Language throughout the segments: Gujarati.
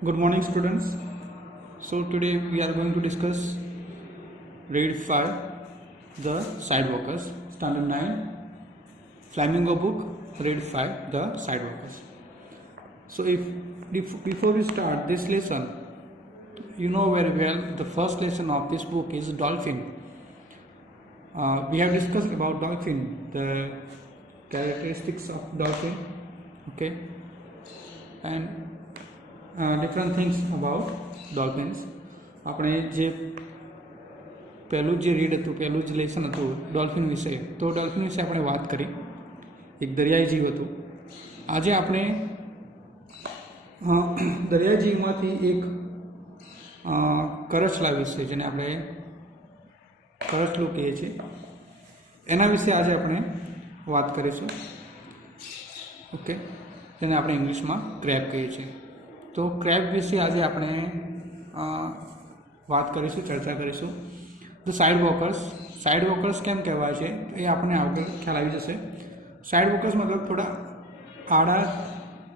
Good morning, students. So today we are going to discuss Grade 5, The Sidewalkers, Standard 9, Flamingo book, Grade 5, The Sidewalkers. So if before we start this lesson, you know very well the first lesson of this book is dolphin. We have discussed about dolphin, the characteristics of dolphin, okay, and different things about dolphins. આપણે જે પહેલું જે રીડ હતું, પહેલું જ લેસન હતું ડોલ્ફિન વિશે, તો ડોલ્ફિન વિશે આપણે વાત કરી. એક દરિયાઈ જીવ હતું. આજે આપણે દરિયાઈ જીવમાંથી એક કરચલા વિશે, જેને આપણે કરચલું કહીએ છીએ, એના વિશે આજે આપણે વાત કરીશું. ઓકે, જેને આપણે ઇંગ્લિશમાં ક્રેબ કહીએ છીએ. તો ક્રેબ વિશે આજે આપણે વાત કરીશું, ચર્ચા કરીશું. ધ સાઇડ વોકર્સ કેમ કહેવાય છે એ આપણને આગળ ખ્યાલ આવી જશે. સાઇડ વોકર્સ મતલબ થોડા આડા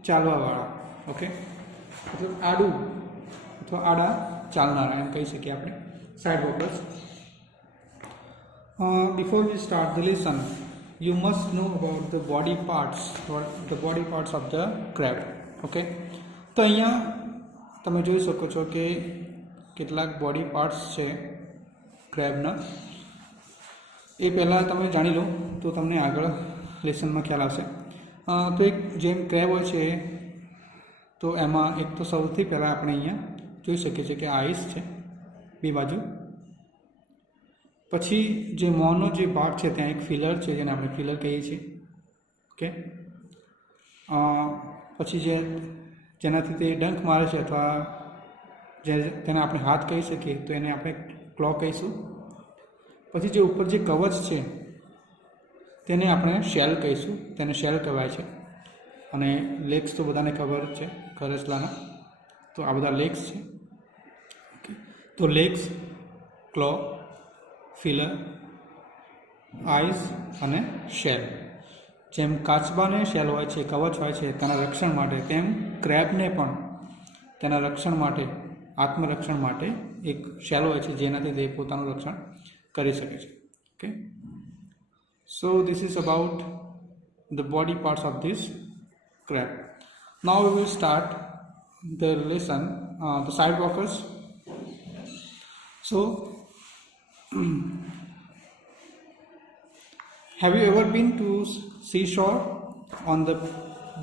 ચાલવાવાળા, ઓકે, મતલબ આડું અથવા આડા ચાલનારા એમ કહી શકીએ આપણે side walkers. Before we start the lesson, you must know about the body parts of the crab. Okay, તો અહીંયા તમે જોઈ શકો છો કે કેટલાક બોડી પાર્ટ્સ છે ક્રેબના. એ પહેલાં તમે જાણી લો તો તમને આગળ લેસનમાં ખ્યાલ આવશે. તો એક જેમ ક્રેબ હોય છે તો એમાં એક તો સૌથી પહેલાં આપણે અહીંયા જોઈ શકીએ છીએ કે આઈસ છે બે બાજુ. પછી જે મોંનો જે ભાગ છે ત્યાં એક ફિલર છે, જેને આપણે ફિલર કહીએ છીએ. ઓકે, પછી જેનાથી તે ડંખ મારે છે અથવા તેને આપણે હાથ કહી શકીએ તો એને આપણે ક્લો કહીશું. પછી જે ઉપર જે કવચ છે તેને આપણે શેલ કહીશું, તેને શેલ કહેવાય છે. અને લેગ્સ તો બધાને ખબર છે કરચલાના, તો આ બધા લેગ્સ છે. ઓકે, તો લેગ્સ, ક્લો, ફિલર, આઈસ અને શેલ. જેમ કાચબાને શેલ હોય છે, કવચ હોય છે તેના રક્ષણ માટે, તેમ ક્રેબને પણ તેના રક્ષણ માટે, આત્મરક્ષણ માટે એક શેલ હોય છે જેનાથી તે પોતાનું રક્ષણ કરી શકે છે. Okay, so this is about the body parts of this crab. Now we will start the lesson, the side walkers. So have you ever been to seashore? On the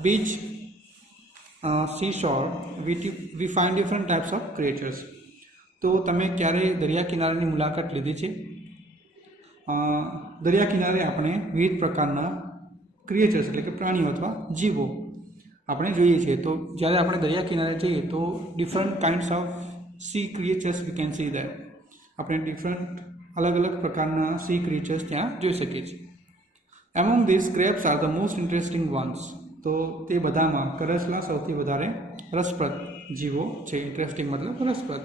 beach seashore we find different types of creatures. તો તમે ક્યારે દરિયા કિનારાની મુલાકાત લીધી છે? દરિયા કિનારે આપણે વિવિધ પ્રકારના ક્રિએચર્સ એટલે કે પ્રાણીઓ અથવા જીવો આપણે જોઈએ છીએ. તો જ્યારે આપણે દરિયા કિનારે જઈએ તો different kinds of C creatures we can see that. આપણે ડિફરન્ટ અલગ અલગ પ્રકારના સી ક્રિએચર્સ ત્યાં જોઈ શકીએ છીએ. Among these, crabs are the most interesting ones. તો તે બધામાં કરચલા સૌથી વધારે રસપ્રદ જીવો છે. ઇન્ટરેસ્ટિંગ મતલબ રસપ્રદ,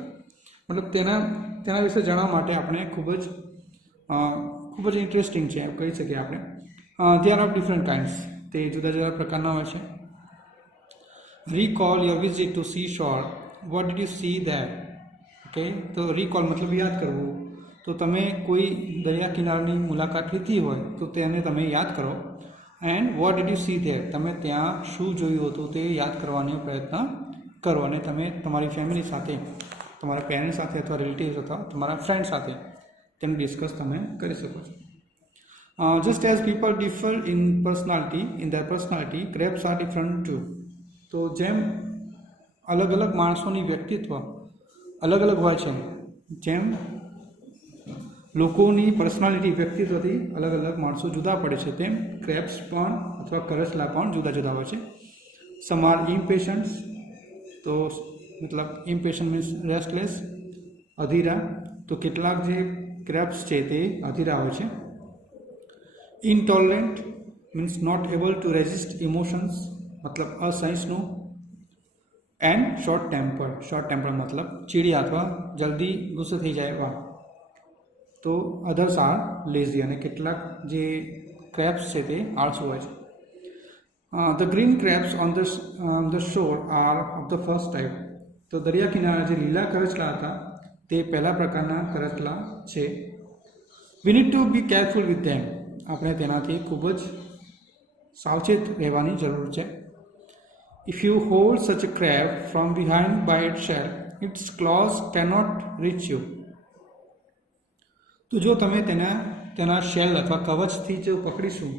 મતલબ તેના વિશે જાણવા માટે આપણે ખૂબ જ ઇન્ટરેસ્ટિંગ છે એમ કહી શકીએ આપણે. They are of different kinds, તે જુદા જુદા પ્રકારના હોય છે. Recall your visit to seashore. What did you see there? Okay, તો recall મતલબ યાદ કરવું. તો તમે કોઈ દરિયા કિનારાની મુલાકાત લીધી હોય તો તેને તમે યાદ કરો. And what did you see there, તમે ત્યાં શું જોયું હતું તે યાદ કરવાનો પ્રયત્ન કરો. અને તમે તમારી ફેમિલી સાથે, તમારા પેરેન્ટ્સ સાથે અથવા રિલેટિવ્સ અથવા તમારા ફ્રેન્ડ સાથે તેનું ડિસ્કસ તમે કરી શકો છો. Just as people differ in their personality, crabs are different too. તો જેમ અલગ અલગ માણસોની વ્યક્તિત્વ અલગ અલગ હોય છે, જેમ લોકોની પર્સનાલિટી, વ્યક્તિત્વથી અલગ અલગ માણસો જુદા પડે છે, તેમ ક્રેબ્સ પણ અથવા કરચલા પણ જુદા જુદા હોય છે. સમ આર ઇમ્પેશન્સ, તો મતલબ ઇમ્પેશન્ટ મીન્સ રેસ્ટલેસ, અધીરા. તો કેટલાક જે ક્રેબ્સ છે તે અધીરા હોય છે. Intolerant means not able to resist emotions, મતલબ અસહિષ્ણુ. એન્ડ શોર્ટ ટેમ્પર મતલબ ચીડિયા અથવા જલ્દી ગુસ્સે થઈ જાય એવા. તો અધર્સ આર લેઝી, અને કેટલાક જે ક્રેબ્સ છે તે આળસુ હોય છે. The green crabs on the shore are of the first type. તો તો દરિયા કિનારા જે લીલા કરચલા હતા તે પહેલા પ્રકારના કરચલા છે. We need to be careful with them. આપણે તેનાથી ખૂબ જ સાવચેત રહેવાની જરૂર છે. If you hold such a crab from behind by its shell, its claws cannot reach you. તો જો તમે તેના શેલ અથવા કવચથી જો પકડીશું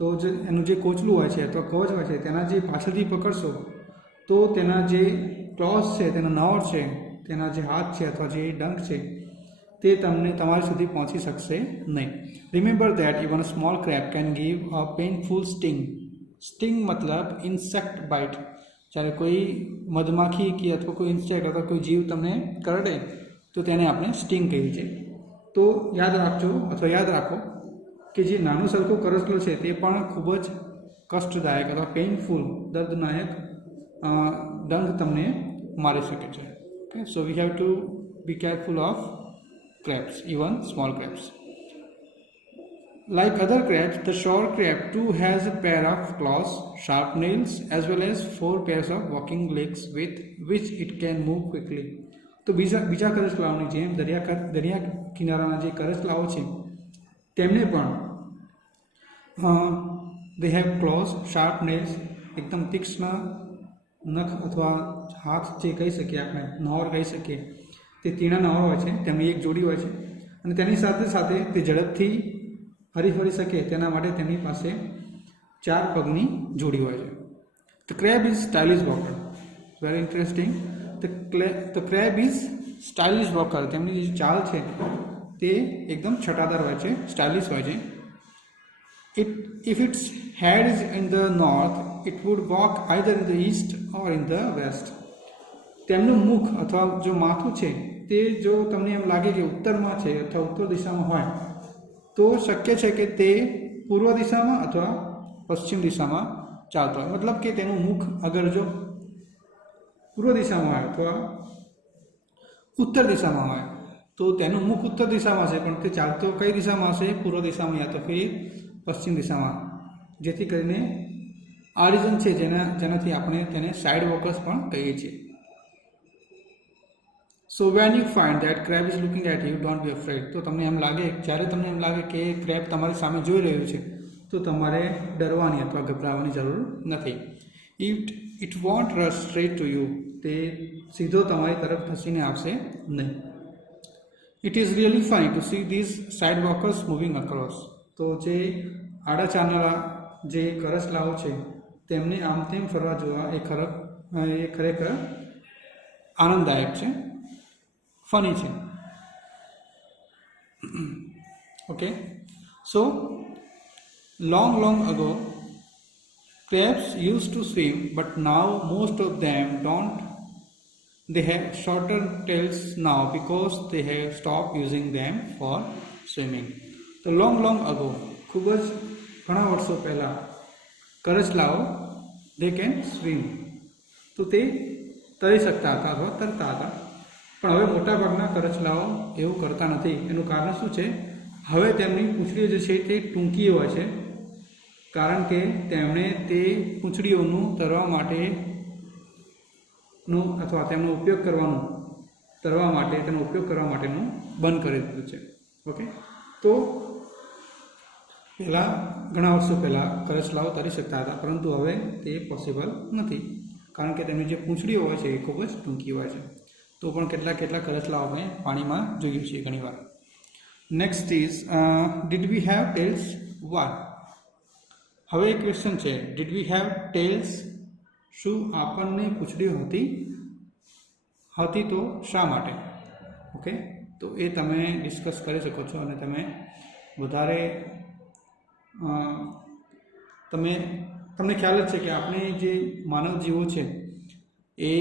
તો જે એનું જે કોચલું હોય છે અથવા કવચ હોય છે તેના જે પાછળથી પકડશો તો તેના જે ક્લોઝ છે, તેના નળ છે, તેના જે હાથ છે અથવા જે ડંખ છે તે તમને તમારી સુધી પહોંચી શકશે નહીં. Remember that even a small crab can give a painful sting. Sting મતલબ ઇન્સેક્ટ બાઇટ. જ્યારે કોઈ મધમાખી કે અથવા કોઈ ઇન્સેક્ટ અથવા કોઈ જીવ તમને કરડે તો તેને આપણે સ્ટિંગ કહીએ છીએ. તો યાદ રાખો કે જે નાનો સરખો કરચલો છે તે પણ ખૂબ જ કષ્ટદાયક અથવા પેઇનફુલ, દર્દનાયક ડંખ તમને મારી શકે છે. Okay, so we have to be careful of crabs, even small crabs. Like other crabs, the shore crab too has a pair of claws, sharp nails, as well as 4 pairs of walking legs with which it can move quickly. તો બીજા કરચલાઓની જેમ દરિયા કિનારાના જે કરચલાઓ છે તેમને પણ they have claws, sharp nails, એકદમ તીક્ષ્ણ નખ અથવા હાથ જે કહી શકીએ આપણે, નહોર કહી શકીએ, તે તીણા નહોર હોય છે, તેમની એક જોડી હોય છે અને તેની સાથે સાથે તે ઝડપથી હરીફરી શકે તેના માટે તેમની પાસે 4 પગની જોડી હોય છે. The crab is stylish walker. Very interesting. The crab is stylish walker. તેમની જે ચાલ છે તે એકદમ છટાદાર હોય છે, સ્ટાઇલિશ હોય છે. If its head is in the north, it would walk either in the east or in the west. તેમનું મુખ અથવા જો માથું છે તે જો તમને એમ લાગે કે ઉત્તરમાં છે અથવા ઉત્તર દિશામાં હોય તો શક્ય છે કે તે પૂર્વ દિશામાં અથવા પશ્ચિમ દિશામાં ચાલતો હોય. મતલબ કે તેનું મુખ અગર જો પૂર્વ દિશામાં હોય અથવા ઉત્તર દિશામાં હોય તો તેનું મુખ ઉત્તર દિશામાં છે પણ તે ચાલતો કઈ દિશામાં હશે? પૂર્વ દિશામાં યા તો ફિર પશ્ચિમ દિશામાં. જેથી કરીને આ રીઝન છે જેનાથી આપણે તેને સાઇડ વોકર્સ પણ કહીએ છીએ. So when you find that crab is looking at you, don't be afraid. તો જ્યારે તમને એમ લાગે કે ક્રેબ તમારી સામે જોઈ રહ્યું છે તો તમારે ડરવાની અથવા ગભરાવાની જરૂર નથી. It won't rush straight to you. તે સીધો તમારી તરફ ધસીને આવશે નહીં. It is really funny to see these side walkers moving across. તો જે આડા ચાલનારા જે કરચલાઓ છે તેમને આમ તેમ ફરવા જોવા એ ખરેખર આનંદદાયક છે, ફની છે. Okay, so long ago crabs used to swim, but now most of them don't. They have shorter tails now because they have stopped using them for swimming. તો long ago, ખૂબ જ ઘણા વર્ષો પહેલાં કરચલાઓ they can swim. તો તે તરી શકતા હતા અથવા તરતા હતા. પણ હવે મોટાભાગના કરચલાઓ એવું કરતા નથી. એનું કારણ શું છે? હવે તેમની પૂંછડીઓ જે છે તે ટૂંકી હોય છે, કારણ કે તેમણે તે પૂંછડીઓનું તરવા માટેનું અથવા તેનો ઉપયોગ કરવા માટેનું બંધ કરી દીધું છે. ઓકે, તો ઘણા વર્ષો પહેલાં કરચલાઓ તરી શકતા હતા, પરંતુ હવે તે પોસિબલ નથી, કારણ કે તેમની જે પૂંછડીઓ હોય છે એ ખૂબ જ ટૂંકી હોય છે. તો પણ કેટલાક કરચલાઓ આપણે પાણીમાં જોઈએ છીએ ઘણીવાર. Next is did we have tails? Why? હવે એક ક્વેશ્ચન છે, ડીડ વી હેવ ટેલ્સ? શું આપણને પૂંછડીઓ હતી તો શા માટે? ઓકે, તો એ તમે ડિસ્કસ કરી શકો છો અને તમે વધારે તમને ખ્યાલ જ છે કે આપણે જે માનવ જીવો છે એ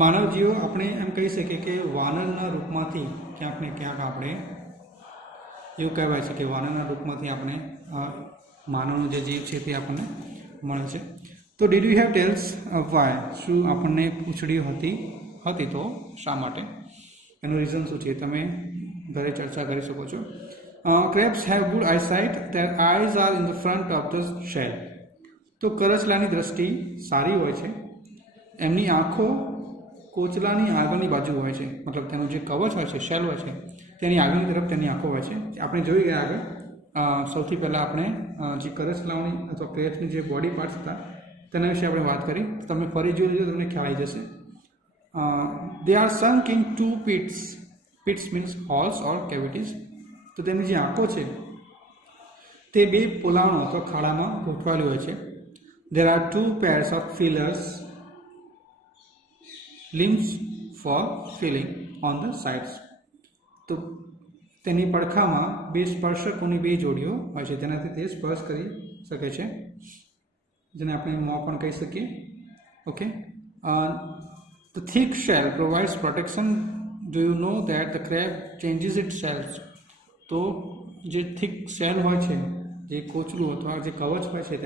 માનવ જીવો આપણે એમ કહી શકીએ કે વાનરના રૂપમાંથી ક્યાંક ને ક્યાંક આપણે એવું કહેવાય છે કે વાનરના રૂપમાંથી આપણે માનવનો જે જીવ છે તે આપણને મળે છે. તો did you have tails? Why? શું આપણને પૂંછડીઓ હતી તો શા માટે? એનું રીઝન શું છે તમે ઘરે ચર્ચા કરી શકો છો. Crabs have good eyesight. Their eyes are in the front of the shell. તો કરચલાની દ્રષ્ટિ સારી હોય છે. એમની આંખો કોચલાની આગળની બાજુ હોય છે, મતલબ તેનું જે કવચ હોય છે, શેલ હોય છે, તેની આગળની તરફ તેની આંખો હોય છે. આપણે જોઈ ગયા આગળ સૌથી પહેલાં આપણે જે કરચલાઓની અથવા ક્રેબ્સની જે બોડી પાર્ટ્સ હતા તેના વિશે આપણે વાત કરી. તમે ફરી જોઈ લીધું તમને ખ્યાલ આવી જશે. They are sunk in 2 pits. Pits means holes or cavities. તો તેમની જે આંખો છે તે 2 પોલાણો અથવા ખાડામાં ગોઠવાયેલી હોય છે. There are 2 pairs of fillers, limbs for filling on the sides. તો તેની પડખામાં 2 સ્પર્શકોની 2 જોડીઓ હોય છે, તેનાથી તે સ્પર્શ કરી શકે છે, જેને આપણે મોં પણ કહી શકીએ. Okay. The thick shell provides protection. Do you know that the crab changes its shells? તો જે થિક શેલ હોય છે, જે કોચલું અથવા જે કવચ હોય છે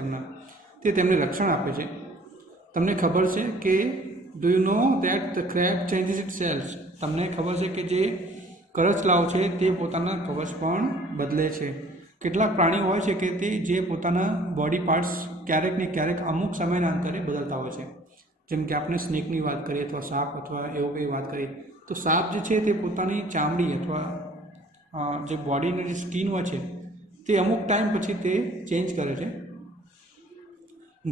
તે તેમને રક્ષણ આપે છે. તમને ખબર છે કે do you know that the crab changes its shells? તમને ખબર છે કે જે કરચલાઓ છે તે પોતાના કવચ પણ બદલે છે. કેટલાક પ્રાણીઓ હોય છે કે તે જે પોતાના બોડી પાર્ટ્સ ક્યારેક ને ક્યારેક અમુક સમયના અંતરે બદલતા હોય છે. જેમ કે આપણે સ્નેકની વાત કરીએ અથવા સાપ અથવા એવું કંઈ વાત કરીએ તો સાપ જે છે તે પોતાની ચામડી અથવા જે બોડીની જે સ્કિન હોય છે તે અમુક ટાઈમ પછી તે ચેન્જ કરે છે.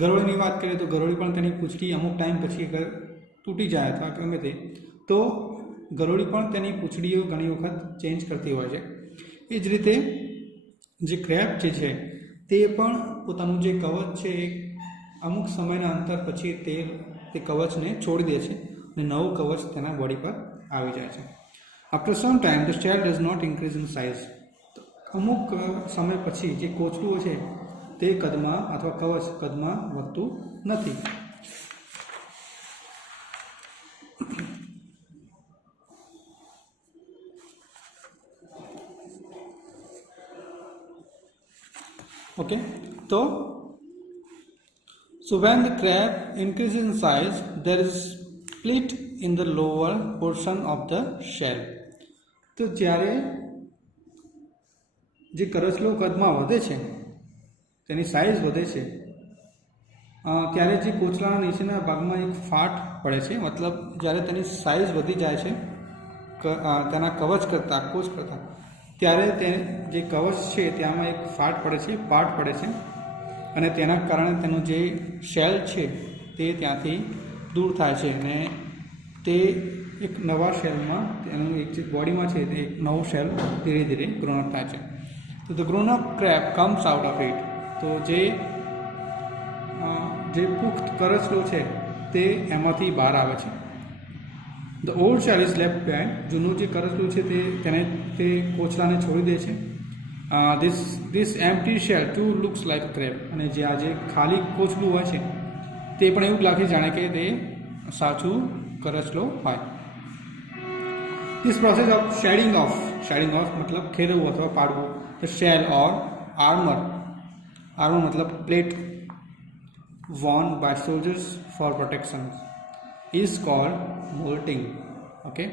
ગરોળીની વાત કરીએ તો ગરોળી પણ તેની પૂંછડી અમુક ટાઈમ પછી અગર તૂટી જાય અથવા ગમે તે તો ગરોળી પણ તેની પૂંછડીઓ ઘણી વખત ચેન્જ કરતી હોય છે. એ જ રીતે જે ક્રેબ જે છે તે પણ પોતાનું જે કવચ છે એ અમુક સમયના અંતર પછી તે કવચને છોડી દે છે અને નવું કવચ તેના બોડી પર આવી જાય છે. After some time the shell does not increase in size. અમુક સમય પછી જે કોચલું છે તે કદમાં અથવા કવચ કદમાં વધતું નથી. ઓકે. તો so when the crab increases in size, there is split in the lower portion of the shell. તો જ્યારે જે કરચલો કદમાં વધે છે, તેની સાઇઝ વધે છે, ત્યારે જે કોચલાના નીચેના ભાગમાં એક ફાટ પડે છે. મતલબ જ્યારે તેની સાઇઝ વધી જાય છે તેના કવચ કરતાં, કોચ કરતાં, ત્યારે તે જે કવચ છે ત્યાંમાં એક ફાટ પડે છે, પાર્ટ પડે છે અને તેના કારણે તેનું જે શેલ છે તે ત્યાંથી દૂર થાય છે અને તે એક નવા શેલમાં તેનું એક જે બોડીમાં છે તે એક નવું શેલ ધીરે ધીરે ગ્રોનઅપ થાય છે. તો the grown up crab comes out of it. તો જે પુખ્ત કરચલો છે તે એમાંથી બહાર આવે છે. The old shell is left behind. જૂનું જે કરચલું છે તે કોચલાને છોડી દે છે. This empty shell too looks like a crab. અને જે આ જે ખાલી કોચલું હોય છે તે પણ એવું લાગે જાણે કે તે સાચું કરચલો હોય. This process of shedding off મતલબ ખેરવું અથવા પાડવું, the shell or armor મતલબ plate worn by soldiers for protection is called molting. Okay.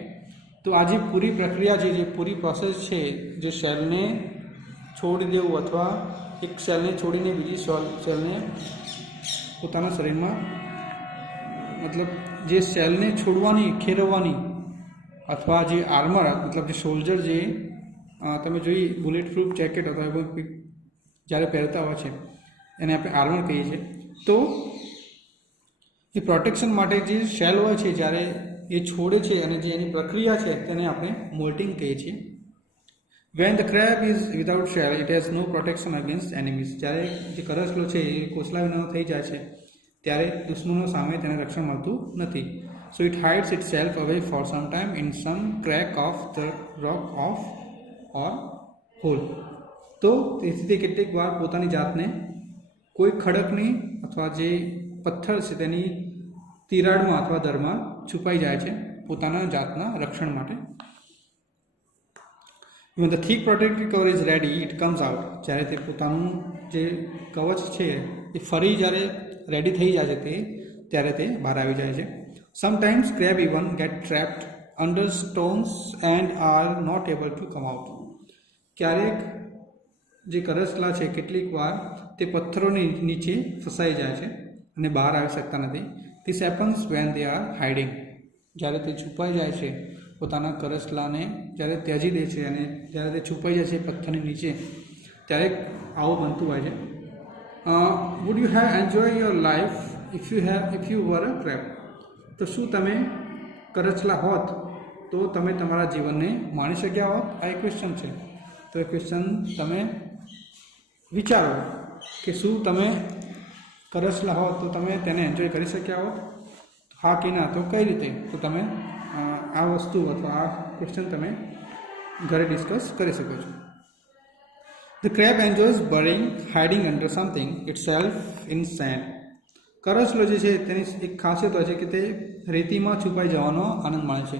તો આ જે પૂરી પ્રક્રિયા છે, જે પૂરી પ્રોસેસ છે, જે શેલને છોડી દેવું અથવા એક સેલને છોડીને બીજી સેલને પોતાના શરીરમાં, મતલબ જે સેલને છોડવાની, ખેરવવાની અથવા જે આર્મર મતલબ જે સોલ્જર જે તમે જોઈ બુલેટ પ્રૂફ જેકેટ અથવા જ્યારે પહેરતા હોય છે એને આપણે આર્મર કહીએ છીએ. તો એ પ્રોટેક્શન માટે જે શેલ હોય છે જ્યારે એ છોડે છે અને જે એની પ્રક્રિયા છે તેને આપણે મોલ્ટિંગ કહીએ છીએ. When the crab is without shell, it has no protection against enemies. જ્યારે જે કરચલો છે એ કોચલા વિનાનો થઈ જાય છે ત્યારે દુશ્મનો સામે તેને રક્ષણ મળતું નથી. So it hides itself away for some time in some crack of the rock or hole. તો તેથી તે કેટલીક વાર પોતાની જાતને કોઈ ખડકની અથવા જે પથ્થર છે તેની તિરાડમાં અથવા દરમાં છુપાઈ જાય છે પોતાના જાતના રક્ષણ માટે. When the thick protective cover is ready, it comes out. જ્યારે તે પોતાનું જે કવચ છે એ ફરી જ્યારે રેડી થઈ જાય છે ત્યારે તે બહાર આવી જાય છે. Sometimes crab even get trapped under stones and are not able to come out. ક્યારેક જે કરચલા છે કેટલીક વાર તે પથ્થરોની નીચે ફસાઈ જાય છે અને બહાર આવી શકતા નથી. This happens when they are hiding. જ્યારે તે છુપાઈ જાય છે, પોતાના કરસલાને જ્યારે ત્યજી દે છે અને જ્યારે તે છુપાઈ જાય છે પથ્થરની નીચે, ત્યારે આવું બનતું હોય છે. Would you have enjoy your life if you var a crab. તો શું તમે કરચલા હોત તો તમે તમારા જીવનને માણી શક્યા હોત? આ એક ક્વેશ્ચન છે. તો એ ક્વેશ્ચન તમે વિચારો કે શું તમે કરચલા હોત તો તમે તેને એન્જોય કરી શક્યા હોત? હા કે ના, તો કઈ રીતે? તો તમે આ વસ્તુ અથવા આ ક્વેશ્ચન તમે ઘરે ડિસ્કસ કરી શકો છો. The crab enjoys burying hiding under something itself in sand. કરચલો જે છે તેની એક ખાસિયત હોય છે કે તે રેતીમાં છુપાઈ જવાનો આનંદ માણે છે.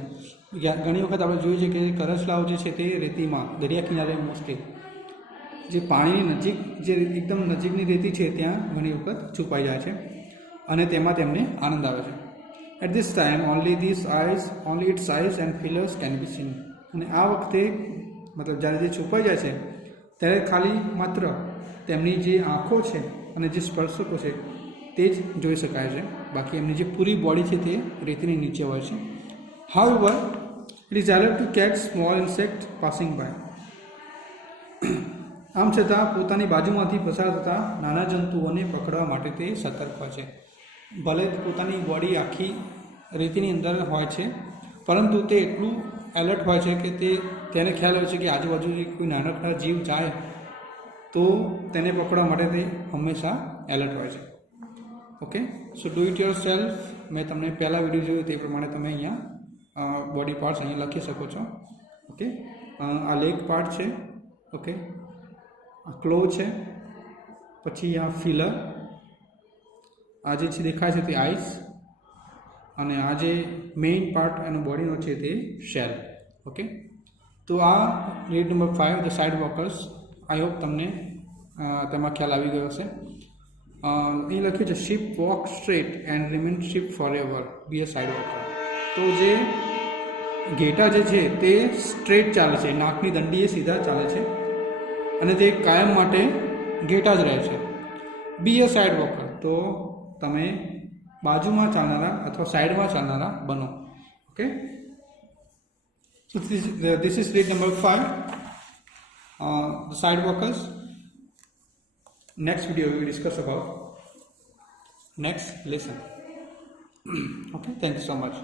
ઘણી વખત આપણે જોયું છે કે કરચલાઓ જે છે તે રેતીમાં, દરિયા કિનારે મોસ્ટલી જે પાણીની નજીક, જે એકદમ નજીકની રેતી છે ત્યાં ઘણી વખત છુપાઈ જાય છે અને તેમાં તેમને આનંદ આવે છે. At this time only its eyes and feelers can be seen. અને આ વખતે મતલબ જ્યારે જે છુપાઈ જાય છે ત્યારે ખાલી માત્ર તેમની જે આંખો છે અને જે સ્પર્શકો છે તે જ જોઈ શકાય છે. બાકી એમની જે પૂરી બોડી છે તે રેતીની નીચે હોય છે. However it is alert to catch small insect passing by. આમ છતાં પોતાની બાજુમાંથી પસાર થતા નાના જંતુઓને પકડવા માટે તે સતર્ક હોય છે. ભલે પોતાની બોડી આખી રેતીની અંદર હોય છે, પરંતુ તે એટલું એલર્ટ હોય છે કે તેને ખ્યાલ હોય છે કે આજુબાજુ કોઈ નાનકડા જીવ જાય તો તેને પકડવા માટે તે હંમેશા એલર્ટ હોય છે. Okay, so do it your self. મેં તમને પહેલાં વિડીયો જોયો તે પ્રમાણે તમે અહીંયા બોડી પાર્ટ્સ અહીંયા લખી શકો છો. ઓકે, આ લેગ પાર્ટ છે. ઓકે, આ ક્લો છે, પછી આ ફિલર, આ જે છે દેખાય છે તે આઈસ, અને આ જે મેઇન પાર્ટ એનો બોડીનો છે તે શેલ. ઓકે, તો આ read number 5 the side walkers. I hope તમને તેમાં ખ્યાલ આવી ગયો હશે. અહીં લખ્યું છે sheep walk straight and remain sheep forever, be a side walker. તો જે ઘેટા જે છે તે સ્ટ્રેટ ચાલે છે, નાકની દંડીએ સીધા ચાલે છે અને તે કાયમ માટે ઘેટા જ રહે છે. બી અ સાઇડ વોકર, તો તમે બાજુમાં ચાલનારા અથવા સાઈડમાં ચાલનારા બનો. Okay, so this is read number 5 the side walkers. Next video we will discuss about next lesson. Okay, thank you so much.